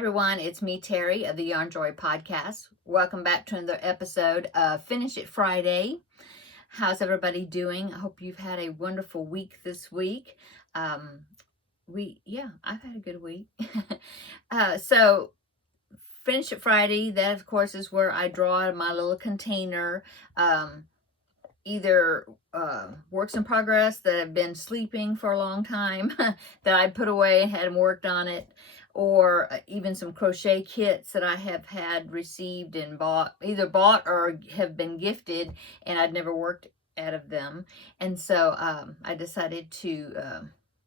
everyone, it's me, Terry of the Yarn Joy Podcast. Welcome back to another episode of Finish It Friday. How's everybody doing? I hope you've had a wonderful week this week. I've had a good week. So Finish It Friday, that of course is where I draw my little container, either works in progress that have been sleeping for a long time that I put away and hadn't worked on it, or even some crochet kits that I have had received and either bought or have been gifted, and I'd never worked out of them. And so I decided to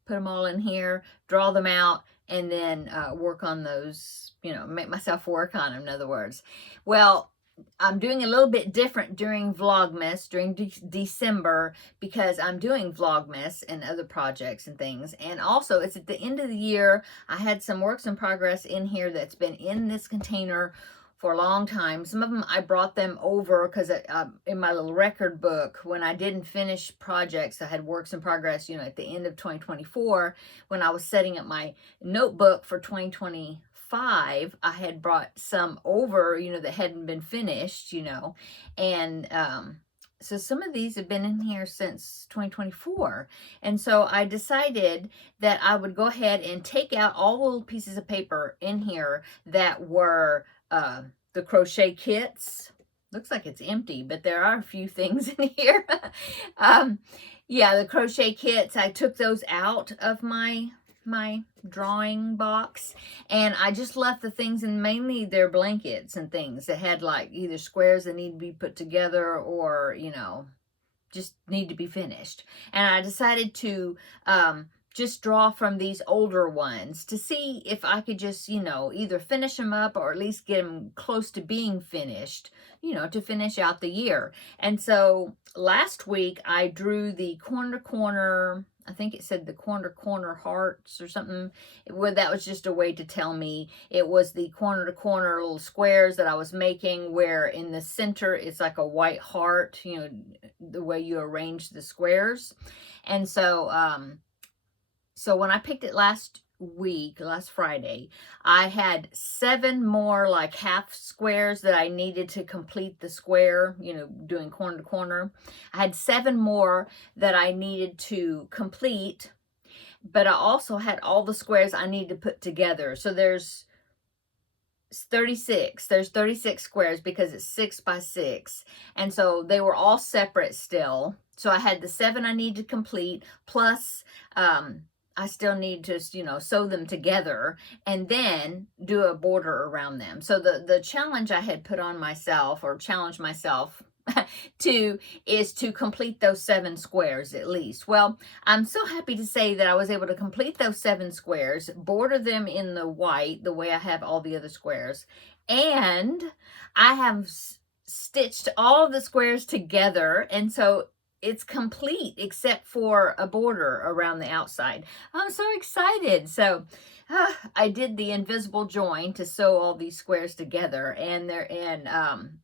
put them all in here, draw them out, and then work on those, make myself work on them, in other words. Well, I'm doing a little bit different during Vlogmas, during December, because I'm doing Vlogmas and other projects and things. And also, it's at the end of the year. I had some works in progress in here that's been in this container for a long time. Some of them I brought them over because in my little record book, when I didn't finish projects, I had works in progress, at the end of 2024, when I was setting up my notebook for 2025, I had brought some over, that hadn't been finished, and so some of these have been in here since 2024. And so I decided that I would go ahead and take out all the little pieces of paper in here that were the crochet kits. Looks like it's empty, but there are a few things in here. The crochet kits, I took those out of my drawing box, and I just left the things, and mainly they're blankets and things that had like either squares that need to be put together or just need to be finished. And I decided to just draw from these older ones to see if I could just either finish them up or at least get them close to being finished, to finish out the year. And so last week I drew the corner to corner, I think it said the corner to corner hearts or something. Well, that was just a way to tell me it was the corner to corner little squares that I was making, where in the center it's like a white heart, the way you arrange the squares. And so so when I picked it last Friday, I had 7 more like half squares that I needed to complete the square, doing corner to corner. I had 7 more that I needed to complete, but I also had all the squares I need to put together. So there's 36. There's 36 squares because it's 6 by 6. And so they were all separate still. So I had the 7 I need to complete, plus I still need to, sew them together and then do a border around them. So the challenge I had put on myself, or challenge myself is to complete those 7 squares at least. Well, I'm so happy to say that I was able to complete those 7 squares, border them in the white, the way I have all the other squares, and I have stitched all of the squares together, and so it's complete except for a border around the outside. I'm so excited. So I did the invisible join to sew all these squares together, and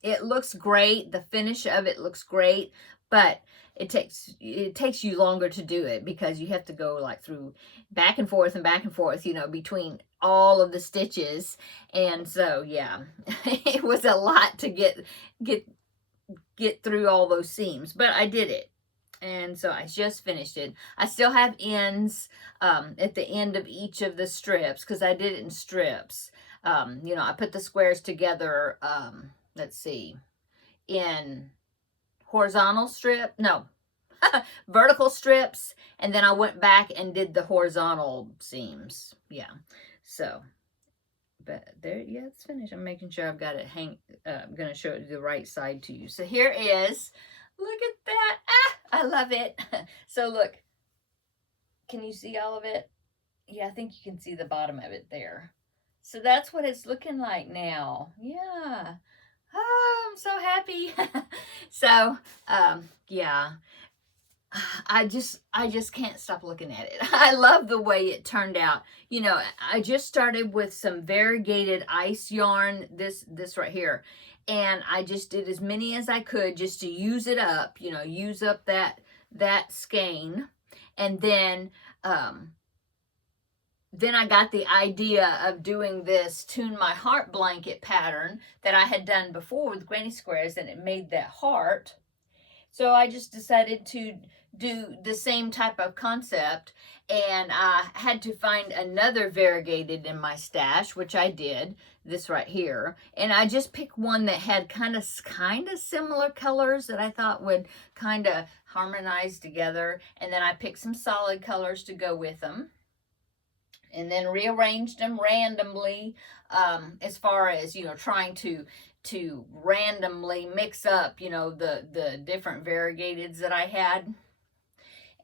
it looks great. The finish of it looks great, but it takes you longer to do it because you have to go like through back and forth, between all of the stitches. And so it was a lot to get through all those seams, but I did it. And so I just finished it. I still have ends at the end of each of the strips because I did it in strips. I put the squares together, in horizontal vertical strips, and then I went back and did the horizontal seams. So but there, it's finished. I'm making sure I've got it I'm going to show it the right side to you. So here is, look at that. I love it. So look, can you see all of it? Yeah, I think you can see the bottom of it there. So that's what it's looking like now. Yeah. Oh, I'm so happy. So, I just can't stop looking at it. I love the way it turned out. I just started with some variegated ice yarn, this right here. And I just did as many as I could just to use it up, use up that skein. And then then I got the idea of doing this Tune My Heart blanket pattern that I had done before with granny squares, and it made that heart. So I just decided to do the same type of concept, and I had to find another variegated in my stash, which I did, this right here. And I just picked one that had kind of similar colors that I thought would kind of harmonize together. And then I picked some solid colors to go with them, and then rearranged them randomly, as far as, you know, trying to randomly mix up, you know, the different variegateds that I had.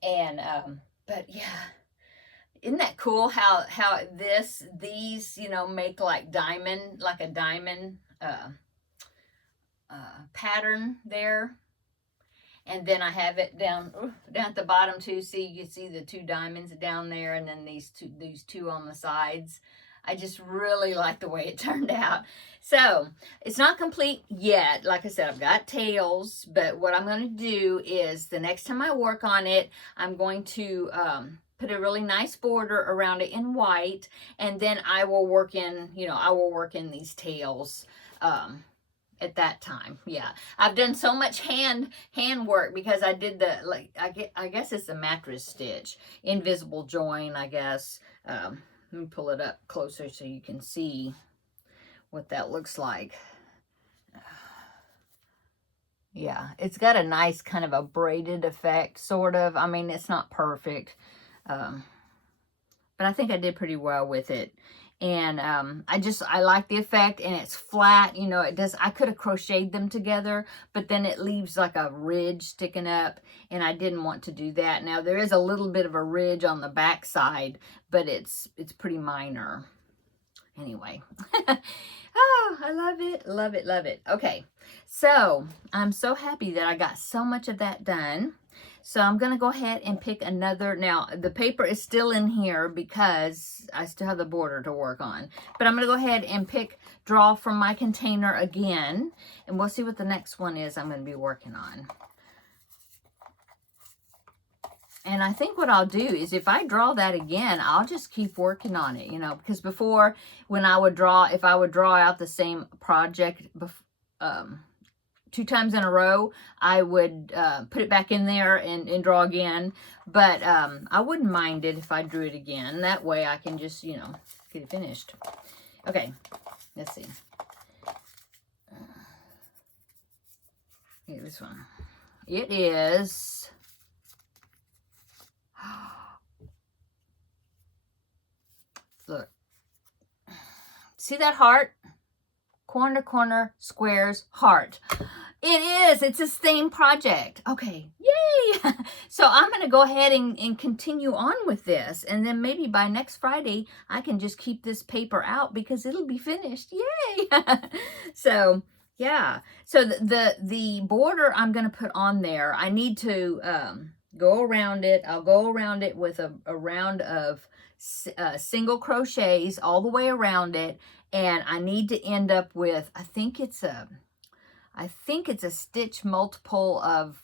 And but yeah, isn't that cool how these, you know, make like diamond, like a diamond pattern there. And then I have it down at the bottom too. See, you see the two diamonds down there, and then these two on the sides. I just really like the way it turned out. So it's not complete yet. Like I said, I've got tails, but what I'm going to do is the next time I work on it, I'm going to put a really nice border around it in white, and then I will work in, you know, I will work in these tails at that time. Yeah, I've done so much hand work because I did the, like, I guess it's a mattress stitch, invisible join, I guess. Let me pull it up closer so you can see what that looks like. Yeah, it's got a nice kind of a braided effect, sort of. I mean, it's not perfect, but I think I did pretty well with it. And I like the effect, and it's flat, you know. It does, I could have crocheted them together, but then it leaves like a ridge sticking up, and I didn't want to do that. Now there is a little bit of a ridge on the back side, but it's pretty minor. Anyway. Oh, I love it, love it, love it. Okay, so I'm so happy that I got so much of that done. So I'm going to go ahead and pick another. Now, the paper is still in here because I still have the border to work on. But I'm going to go ahead and draw from my container again. And we'll see what the next one is I'm going to be working on. And I think what I'll do is if I draw that again, I'll just keep working on it, you know. Because before, when I would draw, if I would draw out the same project 2 times in a row, I would put it back in there and draw again. But I wouldn't mind it if I drew it again. That way I can just, you know, get it finished. Okay, let's see. Here, this one. It is... Look. See that heart? Corner, corner, squares, heart. It is. It's the same project. Okay. Yay! So I'm going to go ahead and continue on with this. And then maybe by next Friday, I can just keep this paper out because it'll be finished. Yay! So, yeah. So the border I'm going to put on there, I need to go around it. I'll go around it with a round of single crochets all the way around it. And I need to end up with, I think it's a stitch multiple of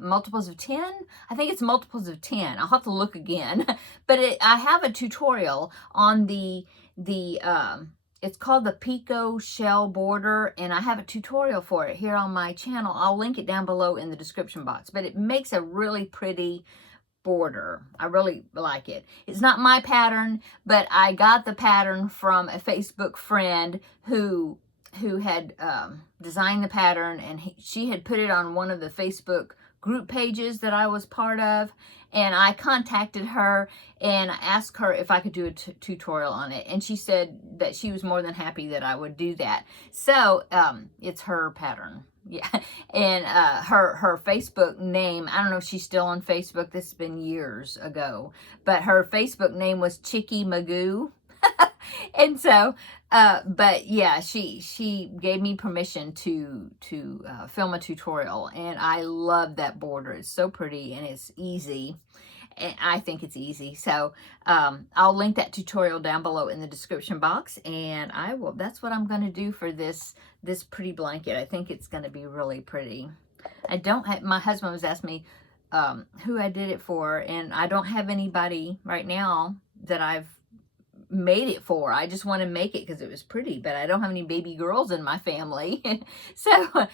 multiples of 10. I think it's multiples of 10. I'll have to look again. But I have a tutorial on it's called the Pico Shell Border, and I have a tutorial for it here on my channel. I'll link it down below in the description box. But it makes a really pretty border. I really like it. It's not my pattern, but I got the pattern from a Facebook friend who had designed the pattern, and she had put it on one of the Facebook group pages that I was part of, and I contacted her and I asked her if I could do a tutorial on it, and she said that she was more than happy that I would do that. So it's her pattern. Yeah, and her Facebook name, I don't know if she's still on Facebook. This has been years ago, but her Facebook name was Chicky Magoo. And so, but yeah, she gave me permission to film a tutorial, and I love that border. It's so pretty and it's easy. And I think it's easy. So I'll link that tutorial down below in the description box, and that's what I'm going to do for this pretty blanket. I think it's going to be really pretty. My husband was asking me, who I did it for, and I don't have anybody right now that I've made it for. I just want to make it because it was pretty, but I don't have any baby girls in my family. So,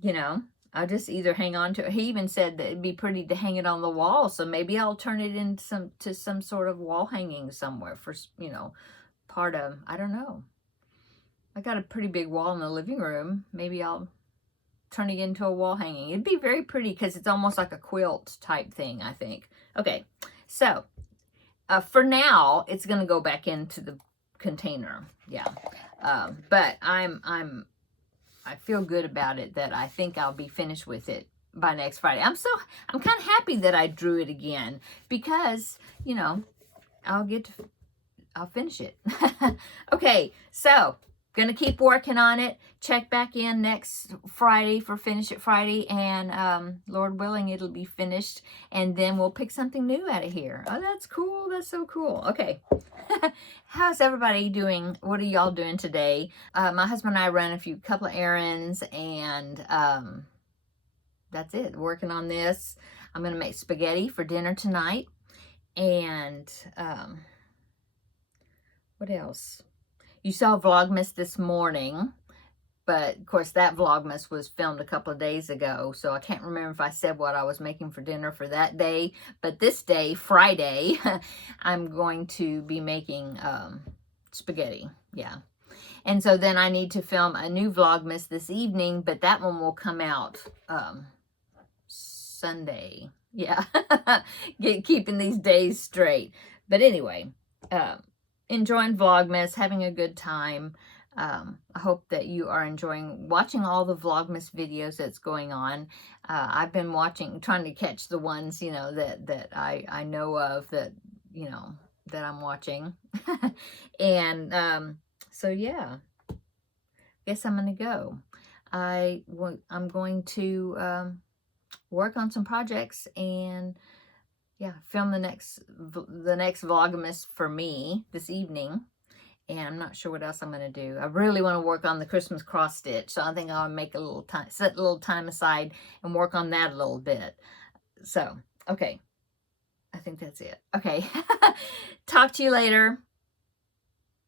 you know, I'll just either hang on to it. He even said that it'd be pretty to hang it on the wall, so maybe I'll turn it into some sort of wall hanging somewhere for, you know, part of, I don't know. I got a pretty big wall in the living room. Maybe I'll turn it into a wall hanging. It'd be very pretty because it's almost like a quilt type thing, I think. Okay, so for now, it's going to go back into the container. Yeah, but I feel good about it, that I think I'll be finished with it by next Friday. I'm kind of happy that I drew it again, because, you know, I'll finish it. Okay, so gonna keep working on it. Check back in next Friday for Finish It Friday, and Lord willing, it'll be finished, and then we'll pick something new out of here. Oh, that's cool. That's so cool. Okay. How's everybody doing? What are y'all doing today? My husband and I ran a couple of errands, and that's it. Working on this. I'm gonna make spaghetti for dinner tonight, and what else? You saw Vlogmas this morning, but of course that Vlogmas was filmed a couple of days ago, so I can't remember if I said what I was making for dinner for that day. But this day, Friday, I'm going to be making spaghetti. Yeah. And so then I need to film a new Vlogmas this evening, but that one will come out Sunday. Yeah. Keeping these days straight. But anyway, enjoying Vlogmas, having a good time. I hope that you are enjoying watching all the Vlogmas videos that's going on. I've been trying to catch the ones, you know, that I know of, that, you know, that I'm watching. And so yeah, guess I'm gonna go. I'm going to work on some projects, and yeah, film the next Vlogmas for me this evening. And I'm not sure what else I'm going to do. I really want to work on the Christmas cross stitch, so I think I'll make a little time, set a little time aside and work on that a little bit. So, okay. I think that's it. Okay. Talk to you later.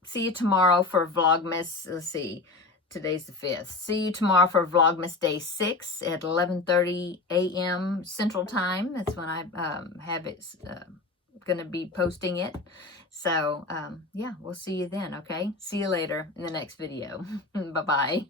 See you tomorrow for Vlogmas. Let's see. Today's the 5th. See you tomorrow for Vlogmas Day 6 at 11:30 a.m. Central Time. That's when I have it, going to be posting it. So, yeah, we'll see you then, okay? See you later in the next video. Bye-bye.